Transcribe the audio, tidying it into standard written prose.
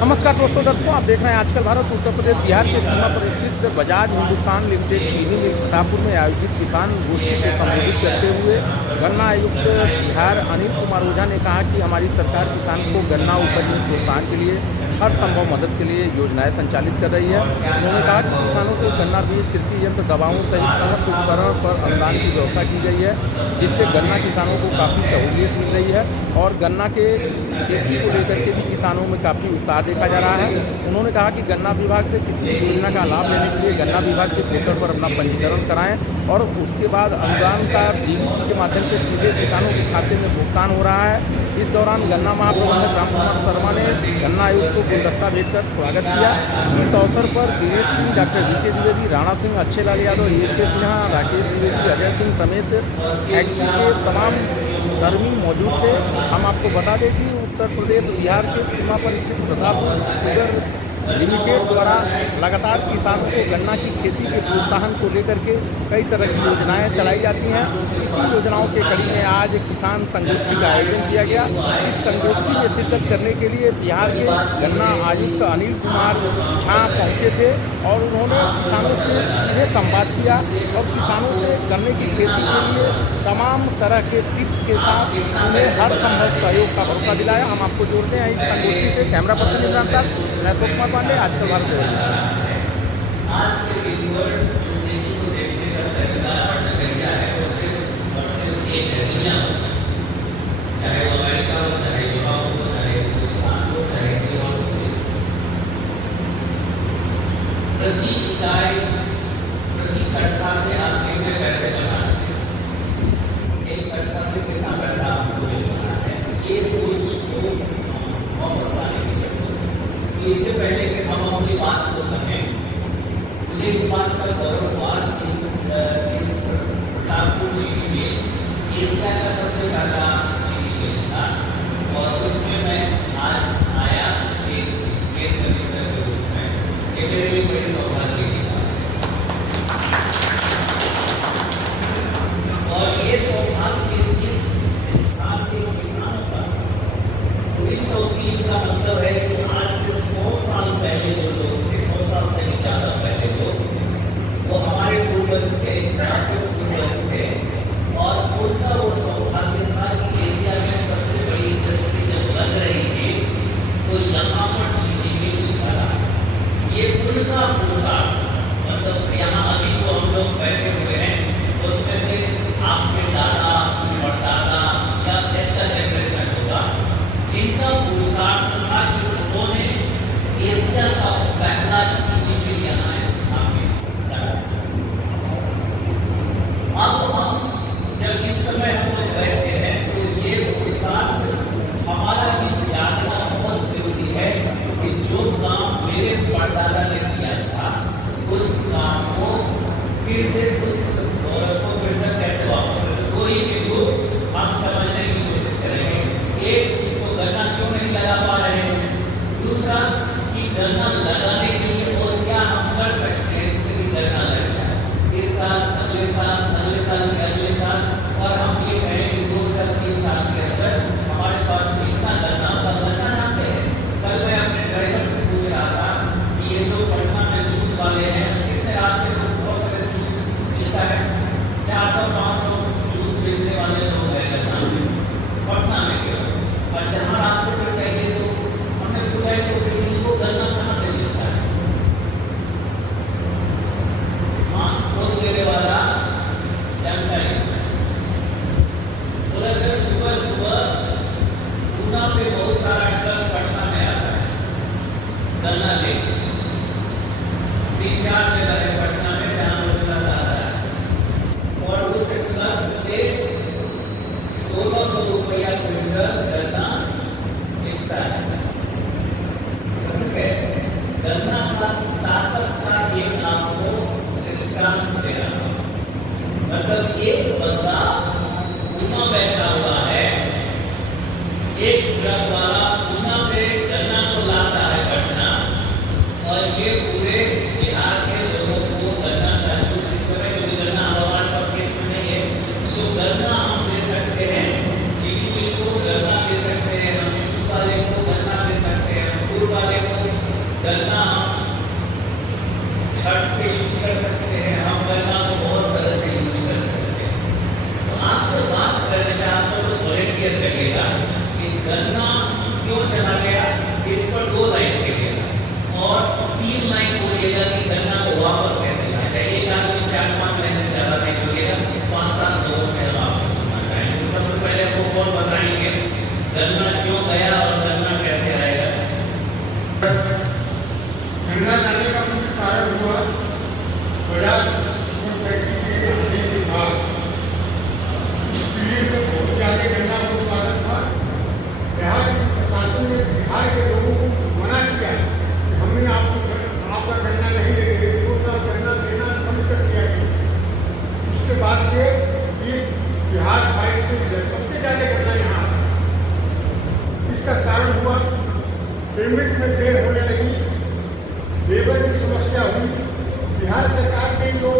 नमस्कार दर्शकों, आप देख रहे हैं आजकल भारत उत्तर प्रदेश बिहार के सीमा पर स्थित बजाज हिंदुस्तान लिमिटेड चीनी मिल प्रतापपुर में आयोजित किसान गोष्ठी को संबोधित करते हुए गन्ना आयुक्त बिहार अनिल कुमार ओझा ने कहा कि हमारी सरकार किसान को गन्ना उपज में प्रोत्साहन के लिए हर संभव मदद के लिए योजनाएं संचालित कर रही है। उन्होंने कहा कि किसानों को गन्ना बीज, कृषि यंत्र, दवाओं सहित समस्त उपकरण पर अनुदान की व्यवस्था की गई है, जिससे गन्ना किसानों को काफ़ी सहूलियत मिल रही है और गन्ना के खेती को लेकर के भी किसानों में काफ़ी उत्साह देखा जा रहा है। उन्होंने कहा कि गन्ना विभाग से किसी योजना का लाभ लेने के लिए गन्ना विभाग के पोर्टल पर अपना पंजीकरण कराएं और उसके बाद अनुदान का डीबीटी के माध्यम से सीधे किसानों के खाते में भुगतान हो रहा है। इस दौरान गन्ना महाप्रबंधक राम कुमार शर्मा ने गन्ना आयुक्त को गुलदस्ता भेजकर स्वागत किया। इस अवसर पर दिनेश सिंह, डॉक्टर वीके द्विवेदी, राणा सिंह, अच्छे लाल यादव, एके सिन्हा, राकेश द्विवेदी, अजय सिंह समेत एग्री के तमाम कर्मी मौजूद थे। हम आपको बता दें कि उत्तर प्रदेश बिहार के सीमा पर स्थित प्रतापपुर शुगर लिमिटेड द्वारा लगातार किसानों को गन्ना की खेती के प्रोत्साहन को लेकर के कई तरह की योजनाएं चलाई जाती हैं। इसी योजनाओं के कड़ी में आज किसान संगोष्ठी का आयोजन किया गया। इस संगोष्ठी में शिरकत करने के लिए बिहार के गन्ना आयुक्त अनिल कुमार झा पहुंचे थे और उन्होंने किसानों से सीधे संवाद किया और किसानों से गन्ने की खेती के लिए तमाम तरह के टिप्स के साथ उन्हें हर संभव सहयोग का भरोसा दिलाया। हम आपको जोड़ते हैं इस संगोष्ठी से। कैमरा पर्सन इमरान साहब, मैं तो कुमार पांडे, आजकल भारत। आज के दिन पर जो खेती को देखने का तरीका और नजरिया है वो सिर्फ एक है। दुनिया चाहे वो अमेरिका हो, चाहे यूरोप हो, चाहे हिंदुस्तान हो, चाहे कोई और देश हो, प्रति इकाई, प्रति कट्ठा से आप कितने पैसे बना रहे हैं, एक कट्ठा से कितना पैसा आपको मिल रहा है, ये सोच को वापस लाने की जरूरत है। इससे पहले कि हम अपनी बात को कहें, मुझे इस बात का गौरव हुआ कि इस प्रतापपुर चीनी मिल एशिया का सबसे बड़ा चीनी मिल था और उसमें मैं आज आया एक ट्रेड कमिश्नर के रूप में। ये मेरे लिए बड़ी सौभाग्य की बात है और ये सौभाग्य इस स्थान के किसानों का। 1903 का मतलब है कि आज से 100 साल पहले जो लोग थे, 100 साल से भी ज़्यादा पहले लोग, वो हमारे पूर्वज थे, पूर्वज थे और उनका वो सौभाग्य था कि एशिया में सबसे बड़ी इंडस्ट्री जब लग रही थी तो यहाँ पर चीनी मिल निकला। ये उनका पुरुषार्थ, मतलब यहाँ अभी जो हम लोग बैठे हुए हैं उसमें से आपके दादा, परदादा या इनका जनरेशन होगा जिनका पुरुषार्थ था कि उन्होंने एशिया का पहला चीनी मिल यहाँ स्थापित करा। अब हम जब इस समय हम लोग बैठे हैं तो ये पुरुषार्थ हमारा भी जानना बहुत जरूरी है कि जो काम मेरे परदादा ने किया था उस काम को फिर से उस दौर को फिर से कैसे वापस करें। दो ही बिंदु हम समझने की कोशिश करेंगे। एक, गन्ना क्यों नहीं लगा पा रहे हैं, दूसरा कि गन्ना लगाने के लिए और क्या हम कर सकते हैं जिससे कि गन्ना लग जाए इस साल, अगले साल, अगले साल के अगले साल, और हम ये कहें कि 2 साल 3 साल के अंदर हमारे पास इतना गन्ना होगा। गन्ना नापते हैं। कल मैं अपने ड्राइवर से पूछ रहा था कि ये तो पटना में जूस वाले हैं, कितने रास्ते में बहुत तरह जूस मिलता है, 400-500 जूस बेचने वाले लोग हैं गन्ना पटना में क्यों, और जहाँ रास्ते पर जाइए तो हमने पूछा तो इनको गन्ना कहाँ से मिलता है। हाँ, खोल देने वाला जानकारी बोला सर सुबह सुबह पूना से बहुत सारा ट्रक पटना में आता है गन्ना लेके। 3-4 जगह है पटना में जहाँ वो ट्रक आता है और उस ट्रक से 1600 रुपया क्विंटल गन्ना बिकता है। समझ गए? गन्ना का ताकत का एक आपको दृष्टांत दे रहा हूं। मतलब एक बंदा पूना बैठा हुआ है, एक ट्रक वाला पूना से गन्ना को लाता है पटना और ये पूरे बिहार के लोगों को गन्ना का जूस, इस समय जो गन्ना हमारे पास खेत में नहीं है, सो गन्ना हम ले सकते हैं। चीनी मिल को गन्ना गन्ना छठ पे यूज कर सकते हैं, हम गन्ना को बहुत तरह से यूज कर सकते हैं। तो आपसे बात करने में आप सबको वॉलंटियर करिएगा कि गन्ना क्यों चला गया, इस पर 2 लाइन करिएगा और 3 लाइन बोलिएगा कि गन्ना को वापस कैसे लाया जाए। एक आदमी 4-5 लाइन से ज़्यादा नहीं बोलिएगा, 5-7 लोगों से हम आपसे सुनना चाहेंगे। तो सबसे पहले आपको कौन बताएंगे गन्ना क्यों गया और गन्ना कैसे आएगा? गन्ना जाने का मुख्य कारण हुआ बजाज शुगर फैक्ट्री के आने के बाद इस पीरियड में बहुत ज़्यादा गन्ना का उत्पादन था। बिहार के प्रशासन ने बिहार के लोगों को मना किया कि हमने आपका गन्ना नहीं लेंगे, 2 साल गन्ना देना बंद कर दिया गया। उसके बाद से ये बिहार साइड से सबसे ज़्यादा गन्ना यहाँ आता। इसका कारण हुआ पेमेंट में देर होने लगी, लेबर की समस्या हुई। बिहार सरकार ने जो